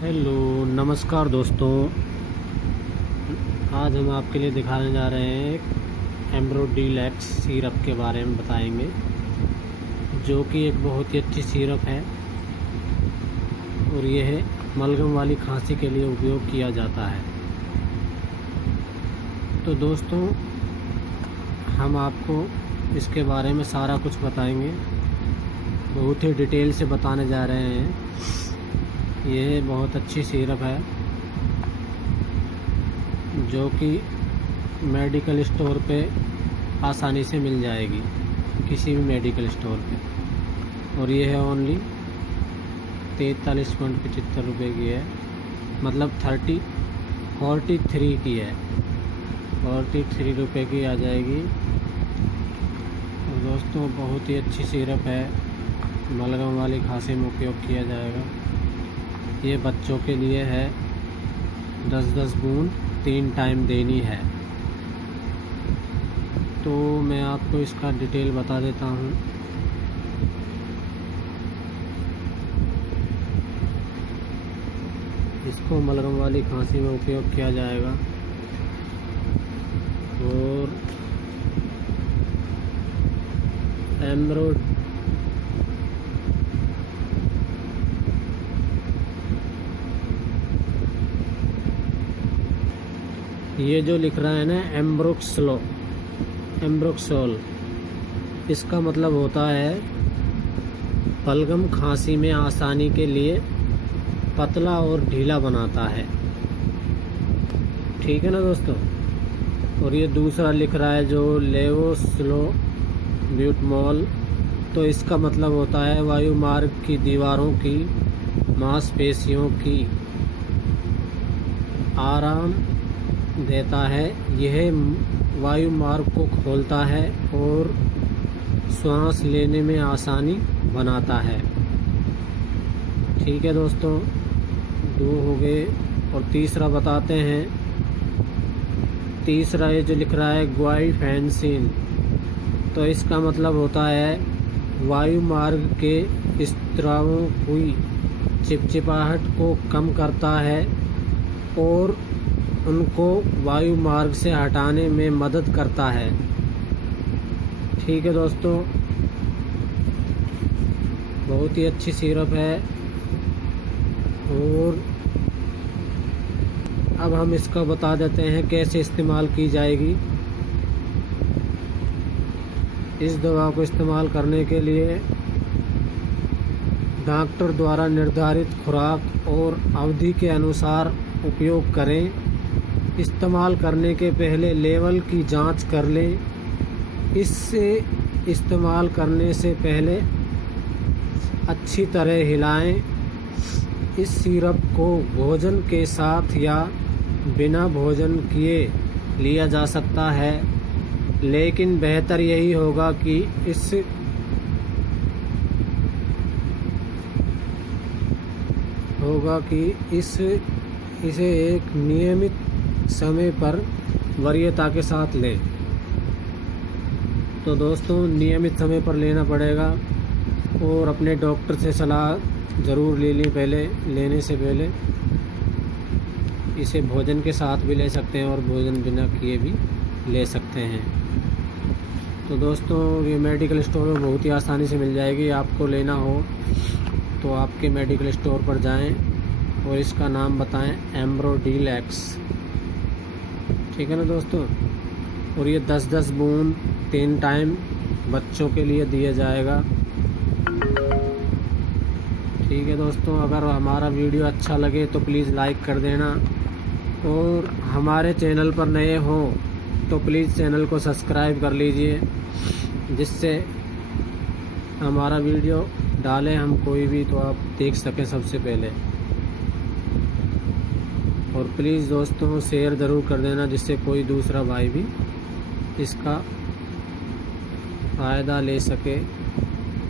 Hello, नमस्कार दोस्तों। आज हम आपके लिए दिखाने जा रहे हैं एम्ब्रोडीलैक्स सिरप के बारे में बताएंगे, जो कि एक बहुत ही अच्छी सिरप है और यह मलगम वाली खांसी के लिए उपयोग किया जाता है। तो दोस्तों, हम आपको इसके बारे में सारा कुछ बताएंगे, बहुत ही डिटेल से बताने जा रहे हैं। ये बहुत अच्छी सिरप है जो कि मेडिकल स्टोर पे आसानी से मिल जाएगी, किसी भी मेडिकल स्टोर पे। और ये है ओनली 43.75 रुपये की है, मतलब 43 की है, 43 रुपये की आ जाएगी। और दोस्तों, बहुत ही अच्छी सिरप है, मलगम वाली खांसी में उपयोग किया जाएगा। ये बच्चों के लिए है, 10-10 बूंद 3 टाइम देनी है। तो मैं आपको इसका डिटेल बता देता हूँ। इसको मलगम वाली खांसी में उपयोग किया जाएगा और ये जो लिख रहा है ना एम्ब्रोक्सोल, इसका मतलब होता है बलगम खांसी में आसानी के लिए पतला और ढीला बनाता है। ठीक है ना दोस्तों। और ये दूसरा लिख रहा है जो लेवोस्लोब्यूटामॉल, तो इसका मतलब होता है वायुमार्ग की दीवारों की मांसपेशियों की आराम देता है। यह वायुमार्ग को खोलता है और सांस लेने में आसानी बनाता है। ठीक है दोस्तों, 2 हो गए। और तीसरा बताते हैं। तीसरा ये जो लिख रहा है ग्वाइफेंसिन, तो इसका मतलब होता है वायुमार्ग के स्त्रावों की चिपचिपाहट को कम करता है और उनको वायुमार्ग से हटाने में मदद करता है। ठीक है दोस्तों, बहुत ही अच्छी सिरप है। और अब हम इसका बता देते हैं कैसे इस्तेमाल की जाएगी। इस दवा को इस्तेमाल करने के लिए डॉक्टर द्वारा निर्धारित खुराक और अवधि के अनुसार उपयोग करें। इस्तेमाल करने के पहले लेवल की जांच कर लें। इससे इस्तेमाल करने से पहले अच्छी तरह हिलाएं। इस सिरप को भोजन के साथ या बिना भोजन किए लिया जा सकता है, लेकिन बेहतर यही होगा कि इसे एक नियमित समय पर वरीयता के साथ लें। तो दोस्तों, नियमित समय पर लेना पड़ेगा और अपने डॉक्टर से सलाह ज़रूर ले लें लेने से पहले। इसे भोजन के साथ भी ले सकते हैं और भोजन बिना किए भी ले सकते हैं। तो दोस्तों, ये मेडिकल स्टोर में बहुत ही आसानी से मिल जाएगी। आपको लेना हो तो आपके मेडिकल स्टोर पर जाएं और इसका नाम बताएं एम्ब्रोडीलैक्स। ठीक है ना दोस्तों। और ये 10-10 बूंद 3 टाइम बच्चों के लिए दिया जाएगा। ठीक है दोस्तों, अगर हमारा वीडियो अच्छा लगे तो प्लीज़ लाइक कर देना, और हमारे चैनल पर नए हो तो प्लीज़ चैनल को सब्सक्राइब कर लीजिए, जिससे हमारा वीडियो डालें हम कोई भी तो आप देख सकें सबसे पहले। और प्लीज़ दोस्तों, शेयर ज़रूर कर देना, जिससे कोई दूसरा भाई भी इसका फ़ायदा ले सके,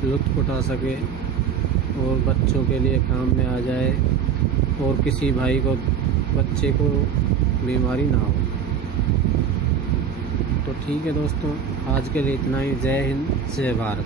लुत्फ़ उठा सके और बच्चों के लिए काम में आ जाए और किसी भाई को बच्चे को बीमारी ना हो। तो ठीक है दोस्तों, आज के लिए इतना ही। जय हिंद, जय भारत।